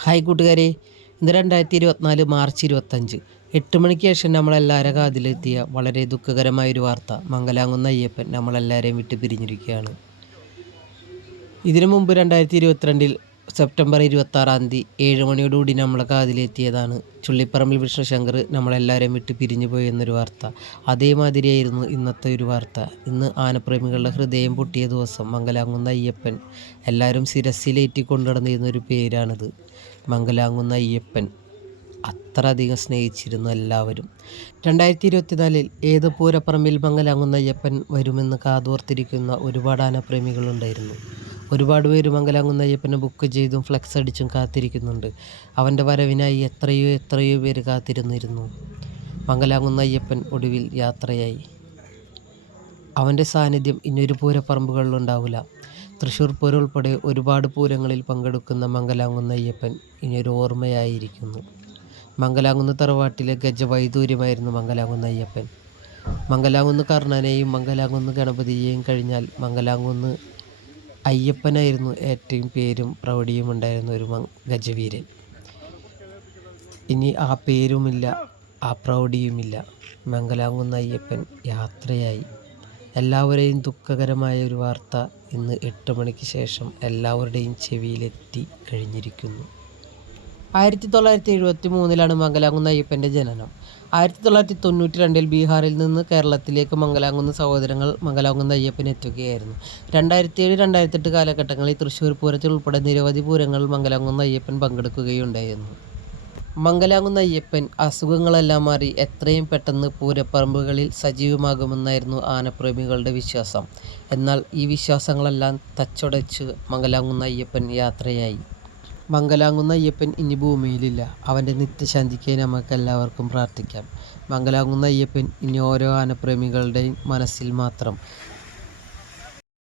Hi കൂട്ടുകാരെ. ഇന്ന് രണ്ടായിരത്തി ഇരുപത്തിനാല് മാർച്ച് ഇരുപത്തഞ്ച് എട്ട് മണിക്ക് ശേഷം നമ്മളെല്ലാവരും കാതിലെത്തിയ വളരെ ദുഃഖകരമായൊരു വാർത്ത. മംഗലാങ്കുന്ന അയ്യപ്പൻ നമ്മളെല്ലാവരെയും വിട്ട് പിരിഞ്ഞിരിക്കുകയാണ്. ഇതിനു മുമ്പ് രണ്ടായിരത്തി ഇരുപത്തിരണ്ടിൽ സെപ്റ്റംബർ ഇരുപത്താറാം തീയതി ഏഴ് മണിയോടുകൂടി നമ്മളെ കാതിലെത്തിയതാണ്. ചുള്ളിപ്പറമ്പിൽ വിഷ്ണുശങ്കർ നമ്മളെല്ലാവരെയും വിട്ട് പിരിഞ്ഞു പോയി എന്നൊരു വാർത്ത. അതേമാതിരിയായിരുന്നു ഇന്നത്തെ ഒരു വാർത്ത. ഇന്ന് ആനപ്രേമികളുടെ ഹൃദയം പൊട്ടിയ ദിവസം മംഗലാങ്കുന്ന അയ്യപ്പൻ. എല്ലാവരും ശിരസിലേറ്റി കൊണ്ടുനടന്നിരുന്ന ഒരു പേരാണിത്. മംഗലാങ്കുന്ന അയ്യപ്പൻ. അത്ര അധികം സ്നേഹിച്ചിരുന്നു എല്ലാവരും. രണ്ടായിരത്തി ഇരുപത്തിനാലിൽ ഏത് പൂരപ്പറമ്പിൽ മംഗലാങ്കുന്ന അയ്യപ്പൻ വരുമെന്ന് കാതോർത്തിരിക്കുന്ന ഒരുപാട് ആനപ്രേമികളുണ്ടായിരുന്നു. ഒരുപാട് പേര് മംഗലാംകുന്ന് അയ്യപ്പനെ ബുക്ക് ചെയ്തും ഫ്ലെക്സ് അടിച്ചും കാത്തിരിക്കുന്നുണ്ട്. അവന്റെ വരവിനായി എത്രയോ എത്രയോ പേര് കാത്തിരുന്നിരുന്നു. മംഗലാംകുന്ന് അയ്യപ്പൻ ഒടുവിൽ യാത്രയായി. അവന്റെ സാന്നിധ്യം ഇനിയൊരു പൂരപ്പറമ്പുകളിലുണ്ടാവില്ല തൃശ്ശൂർ പൂരം ഉൾപ്പെടെ ഒരുപാട് പൂരങ്ങളിൽ പങ്കെടുക്കുന്ന മംഗലാംകുന്ന് അയ്യപ്പൻ ഇനിയൊരു ഓർമ്മയായിരിക്കുന്നു. മംഗലാംകുന്ന് തറവാട്ടിലെ ഗജവൈദൂര്യമായിരുന്നു മംഗലാംകുന്ന് അയ്യപ്പൻ. മംഗലാംകുന്ന് കർണനെയും മംഗലാംകുന്ന് ഗണപതിയെയും കഴിഞ്ഞാൽ മംഗലാംകുന്ന് അയ്യപ്പനായിരുന്നു ഏറ്റവും പേരും പ്രൗഢിയും ഉണ്ടായിരുന്ന ഒരു ഗജവീരൻ. ഇനി ആ പേരുമില്ല ആ പ്രൗഢിയുമില്ല. മംഗലാകുന്ന അയ്യപ്പൻ യാത്രയായി. എല്ലാവരെയും ദുഃഖകരമായ ഒരു വാർത്ത ഇന്ന് എട്ട് മണിക്ക് ശേഷം എല്ലാവരുടെയും ചെവിയിലെത്തി കഴിഞ്ഞിരിക്കുന്നു. ആയിരത്തി തൊള്ളായിരത്തി എഴുപത്തി മൂന്നിലാണ് മംഗലാംകുന്ന് അയ്യപ്പന്റെ ജനനം. ആയിരത്തി തൊള്ളായിരത്തി തൊണ്ണൂറ്റി രണ്ടിൽ ബീഹാറിൽ നിന്ന് കേരളത്തിലേക്ക് മംഗലാംകുന്ന് സഹോദരങ്ങൾ മംഗലാംകുന്ന് അയ്യപ്പൻ എത്തുകയായിരുന്നു. രണ്ടായിരത്തി ഏഴ് രണ്ടായിരത്തി എട്ട് കാലഘട്ടങ്ങളിൽ തൃശ്ശൂർ പൂരത്തിൽ ഉൾപ്പെടെ നിരവധി പൂരങ്ങൾ മംഗലാംകുന്ന് അയ്യപ്പൻ പങ്കെടുക്കുകയുണ്ടായിരുന്നു. മംഗലാംകുന്ന അയ്യപ്പൻ അസുഖങ്ങളെല്ലാം മാറി എത്രയും പെട്ടെന്ന് പൂരപ്പറമ്പുകളിൽ സജീവമാകുമെന്നായിരുന്നു ആനപ്രേമികളുടെ വിശ്വാസം. എന്നാൽ ഈ വിശ്വാസങ്ങളെല്ലാം തച്ചുടച്ച് മംഗലാംകുന്ന അയ്യപ്പൻ യാത്രയായി. മംഗലാംകുന്ന അയ്യപ്പൻ ഇനി ഭൂമിയിലില്ല. അവന്റെ നിത്യശാന്തിക്കായി നമുക്ക് എല്ലാവർക്കും പ്രാർത്ഥിക്കാം. മംഗലാങ്ങുന്ന അയ്യപ്പൻ ഇനി ഓരോ ആനപ്രേമികളുടെയും മനസ്സിൽ മാത്രം